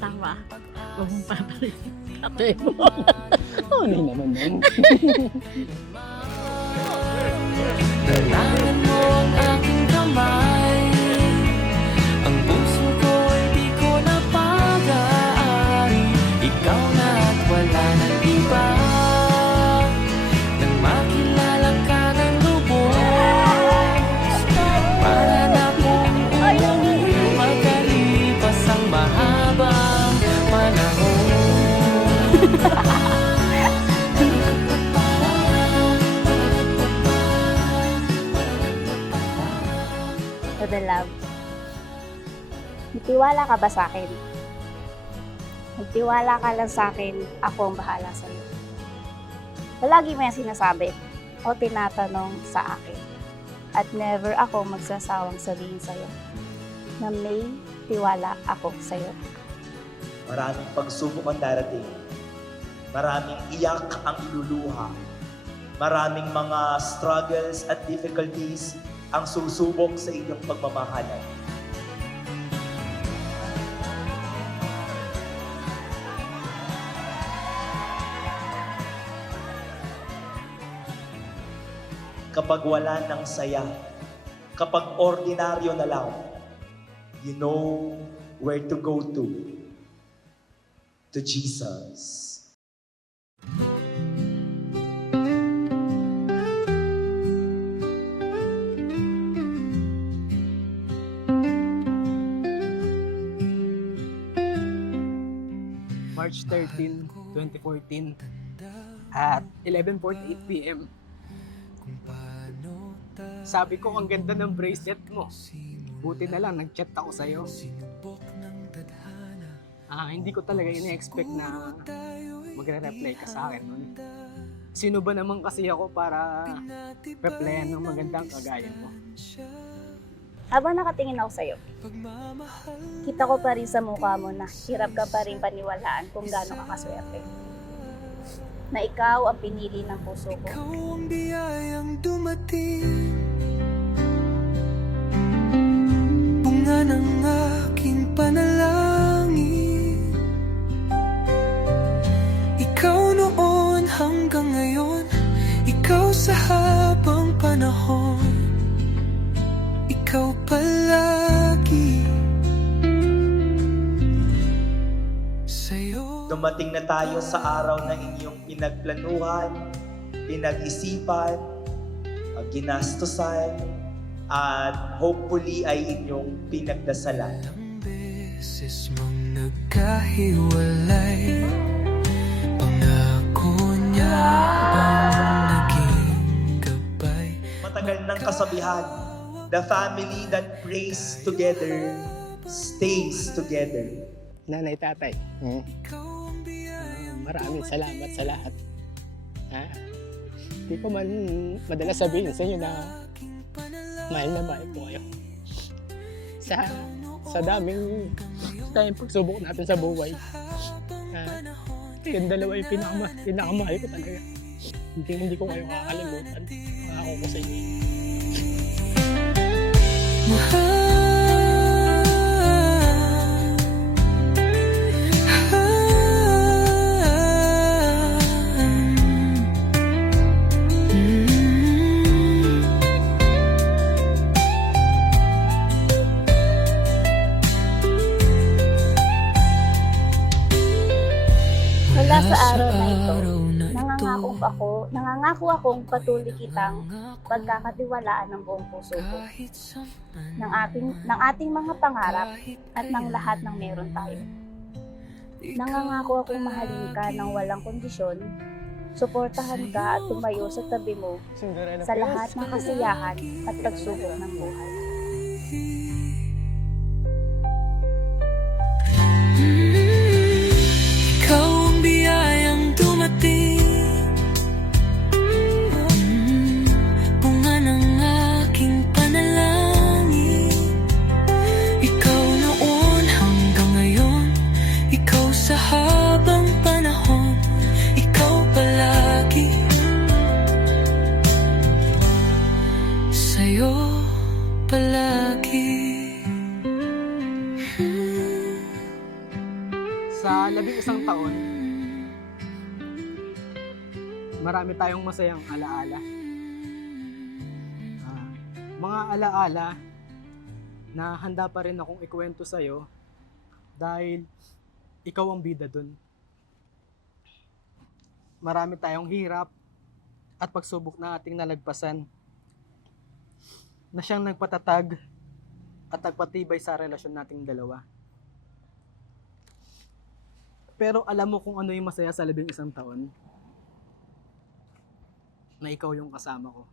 asawa. Huwag mong papalit. Tatay mo. Ano naman nun? Kailangan mo ang aking kamay. Ang puso ko'y di ko na pag-aari. Ikaw na at wala nang iba. Nang makilala ka ng lubos, para na kong umuwi magkalipas ang mahabang panahon. To the love. Magtiwala ka ba sa akin? Magtiwala ka lang sa akin, ako ang bahala sa iyo. Palagi mo yung sinasabi o tinatanong sa akin. At never ako magsasawang sabihin sa iyo na may tiwala ako sa iyo. Maraming pagsubok ang darating. Maraming iyak ang iluluha. Maraming mga struggles at difficulties ang susubok sa inyong pagmamahalan. Kapag wala ng saya, kapag ordinaryo na lang, you know where to go to Jesus. March 13, 2014 at 11:48 p.m. Sabi ko, ang ganda ng bracelet mo. Buti na lang, nag-chat ako sa'yo. Hindi ko talaga ina-expect na magre-reply ka sa akin nun. Sino ba naman kasi ako para replyan ng magandang kagaya mo? Habang nakatingin ako sa'yo, kita ko pa rin sa mukha mo na hirap ka pa rin paniwalaan kung gaano ka kaswerte. Na ikaw ang pinili ng puso ko. Ikaw ang biyayang dumating, bunga ng aking panalangin. Ikaw noon hanggang ngayon, ikaw sa habang panahon. Ikaw palagi sa'yo. Dumating na tayo sa araw na inyong pinagplanuhan, pinag-isipan, ginastusan, at hopefully ay inyong pinagdasalan. Ilang beses mang nagkahiwalay, pangako niya bang naging gabay? Matagal ng kasabihan, the family that prays together stays together. Nanay, tatay, maraming salamat sa lahat. Hindi ko man madalas sabihin sa inyo na mahal na mahal ko kayo. Sa daming pagsubok natin sa buhay. Yung dalawa yung pinakamahal ko talaga. Hindi ko kayo kakalimutan. Ako ko sa inyo. Mula sa araw na ito, nangangako akong patuloy kitang pagkakatiwalaan ng buong puso ko, ng ating mga pangarap at ng lahat ng meron tayo. Nangangako akong mahalin ka ng walang kondisyon, suportahan ka at tumayo sa tabi mo sa lahat ng kasiyahan at pagsubok ng buhay. Ikaw ang biyayang dumating, bunga ng aking panalangin. Ikaw noon hanggang ngayon, ikaw sa habang panahon. Ikaw palagi sa'yo palagi. 11 taon, marami tayong masayang alaala. Mga alaala na handa pa rin akong ikwento sa'yo dahil ikaw ang bida dun. Marami tayong hirap at pagsubok na ating nalagpasan na siyang nagpatatag at nagpatibay sa relasyon nating dalawa. Pero alam mo kung ano yung masaya sa 11 taon? Na ikaw yung kasama ko.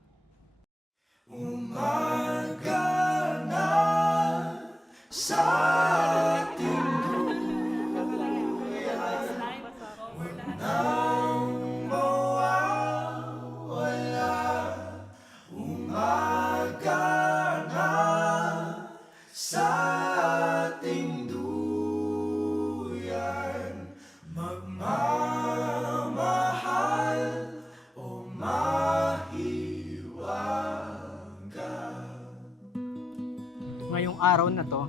Ngayong araw na to,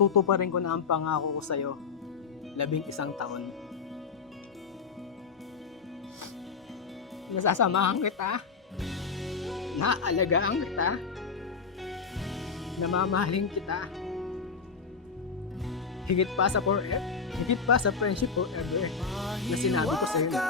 tutuparin ko na ang pangako ko sa'yo, 11 taon. Nasasamahan kita, naaalagaan kita, namamahalin kita, higit pa sa friendship forever na sinabi ko sa'yo na.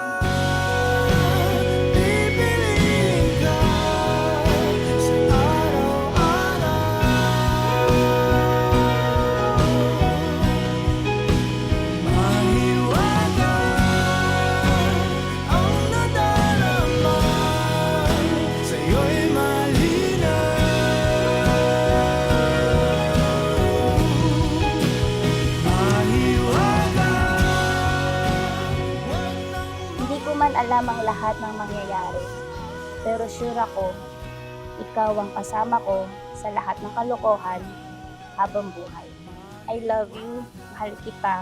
Hindi ko man alam ang lahat ng mangyayari, pero sure ako, ikaw ang kasama ko sa lahat ng kalokohan habang buhay. I love you, mahal kita,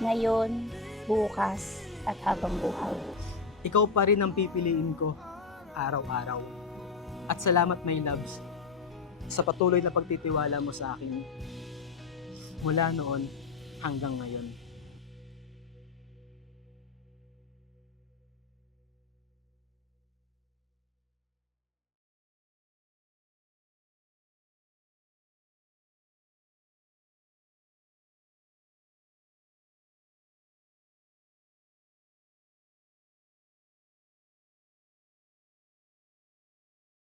ngayon, bukas, at habang buhay. Ikaw pa rin ang pipiliin ko, araw-araw. At salamat, my loves, sa patuloy na pagtitiwala mo sa akin mula noon hanggang ngayon.